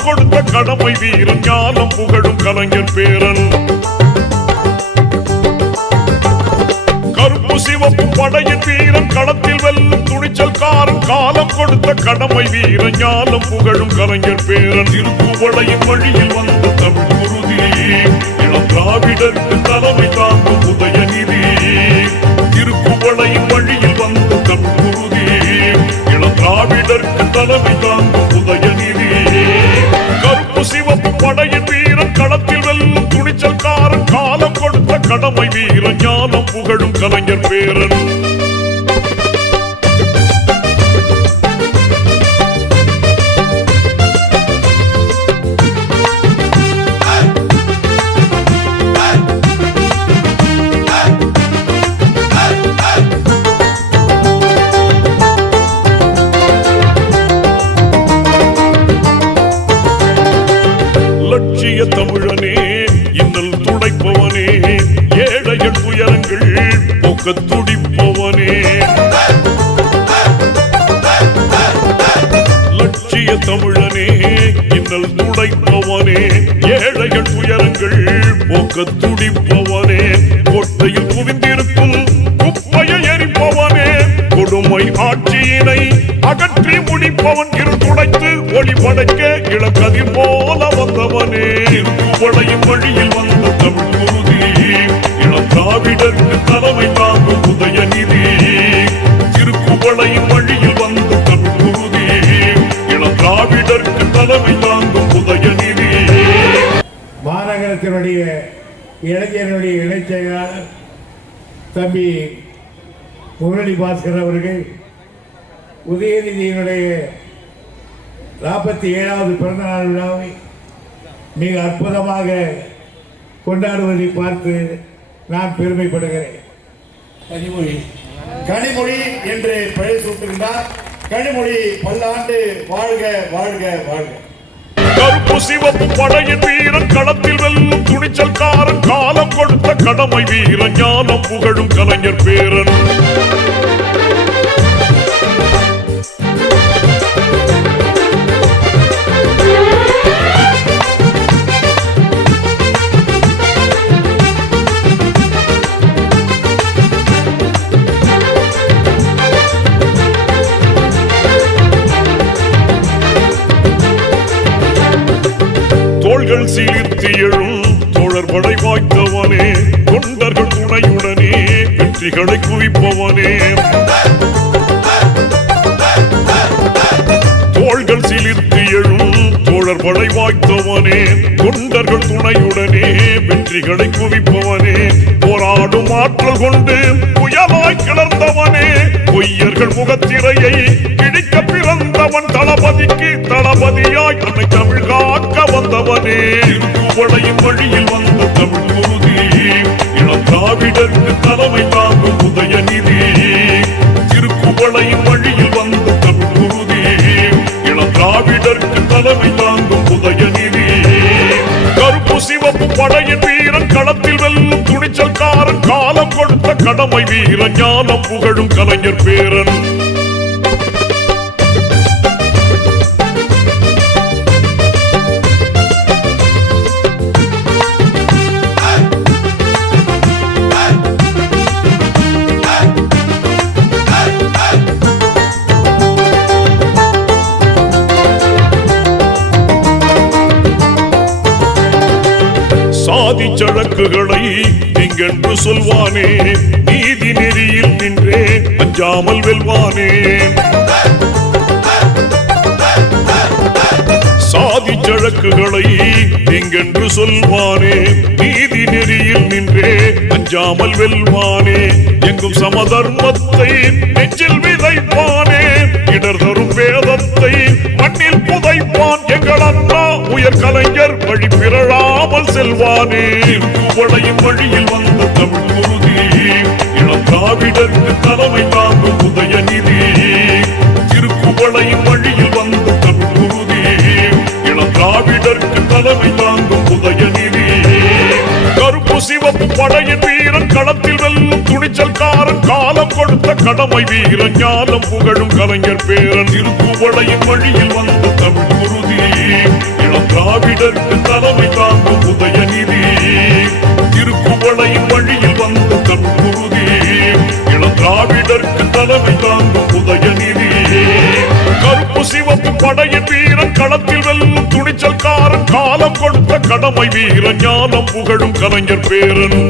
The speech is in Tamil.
காலம் கொடுத்த கடமை வீரன் ஞானம் புகழும் கலைஞர் பேரன். கருப்பு சிவப்பு படையின் வீரன் களத்தில் வெல்லும் துணிச்சல்காரன் காலம் கொடுத்த கடமை வீரன் ஞானம் புகழும் கலைஞர் பேரன். திருக்குவளையின் வழியில் வந்த தமிழ் குருதி இளம் திராவிடருக்கு தலைமை தாங்கும் உதயநிதி. திருக்குவளையின் வழியில் வந்த தமிழ் குருதி இளம் திராவிடருக்கு தலைமை தாங்கும் உதயநிதி. கருப்பு சிவப்பு படையின் வீரன் களத்தில் வெல்லும் துணிச்சல்காரன் காலம் கொடுத்த கடமை வீரன் ஞானம் புகழும் கலைஞர் பேரன். லட்சிய தமிழனே இன்னல் துடைப்பவனே ஏழைகள் துயரங்கள் போக்க துடிப்பவனே. லட்சிய தமிழனே இன்னல் துடைப்பவனே ஏழைகள் துயரங்கள் போக்க துடிப்பவனே. கோட்டையில் குவிந்திருக்கும் குப்பையை எரிப்பவனே கொடுமை ஆட்சியினை அகற்றி முடிப்பவன். இருள் துடைத்து ஒளி படைக்க இளக்கதிர் போல வந்தவனே. திருக்குவளையின் வழியில் வந்த தமிழ் குருதி இளம் திராவிடருக்கு தலைமை தாங்கும் உதயநிதி. திருக்குவளையின் வழியில் வந்த தமிழ் குருதி இளம் திராவிடருக்கு தலைமை தாங்கும் உதயநிதி. மாநகரத்தினுடைய இளைஞர்களுடைய இணைச் செயலாளர் தம்பி முரளி பாஸ்கர் அவர்கள் உதயநிதியினுடைய 47வது பிறந்தநாள் விழாவை மிக அற்புதமாக கொண்டாடுவதை பார்த்து நான் பெருமைப்படுகிறேன். கனிமொழி என்று பெயர் சூட்டுகின்றார். கனிமொழி பல்லாண்டு வாழ்க வாழ்க வாழ்க. கருப்பு சிவப்பு படையின் வீரன் களத்தில் வெல்லும் துணிச்சல்காரன் காலம் கொடுத்த கடமை வீரன் ஞானம் புகழும் கலைஞர் பேரன். தோள்கள் சீர்த்தி எழும் தோழர்படை வாய்த்தவனே தொண்டர்கள் துணையுடனே வெற்றிகளை குவிப்பவனே. தோள்கள் சீர்த்தி எழும் தோழர்படை வாய்த்தவனே தொண்டர்கள் துணையுடனே வெற்றிகளை குவிப்பவனே. போராடும் ஆற்றல் கொண்டு புயலாய் கிளர்ந்தவனே பொய்யர்கள் முகத்திரையை கிழிக்க பிறந்தவன். தளபதிக்கு தளபதியாய் அன்னை தமிழ் காக்க வந்தவனே. திருக்குவளையின் வழியில் வந்த தமிழ் குருதி இளம் திராவிடருக்கு தலைமை தாங்கும் உதயநிதி. திருக்குவளையின் வழியில் வந்த தமிழ் குருதி இளம் திராவிடருக்கு தலைமை தாங்கும் உதயநிதி. கருப்பு சிவப்பு படையின் வீரன் களத்தில் வெல்லும் துணிச்சல்காரன் காலம் கொடுத்த கடமை வீரன் ஞானம் புகழும் கலைஞர் பேரன். சாதி சழக்குகளை நீங்கென்று சொல்வானே நீதி நெறியில் நின்றே அஞ்சாமல் வெல்வானே. சாதி சழக்குகளை நீங்கென்று சொல்வானே நீதி நெறியில் நின்றே அஞ்சாமல் வெல்வானே. எங்கும் சமதர்மத்தை நெஞ்சில் விதைப்பானே இடர் தரும் வேதத்தை மண்ணில் புதைப்பான். எங்கள் அண்ணா உயர் கலைஞர் வழி பிறழாமல் செல்வானே. திருக்குவளையின் வழியில் வந்த தமிழ் குருதி இளம் திராவிடருக்கு தலைமை தாங்கும் உதயநிதி. திருக்குவளையின் வழியில் வந்த தமிழ் குருதி இளம் திராவிடருக்கு தலைமை தாங்கும் உதயநிதி. கருப்பு சிவப்பு படையின் வீரன் களத்தில் வெல்லும் துணிச்சல்காரன் காலம் கொடுத்த கடமை வீரன் ஞானம் புகழும் கலைஞர் பேரன். திருக்குவளையின் வழியில் வந்த தமிழ் குருதி திராவிடருக்கு தலைமை தாங்கும் உதயநிதி திருக்குவளையின் வழியில் வந்த தற்குருதி இளம் திராவிடருக்கு தலைமை தாங்கும் உதயநிதி கருப்பு சிவப்பு படையின் வீரன் களத்தில் வெல்லும் துணிச்சல்காரன் காலம் கொடுத்த கடமை வீரன் ஞானம் புகழும் கலைஞர் பேரன்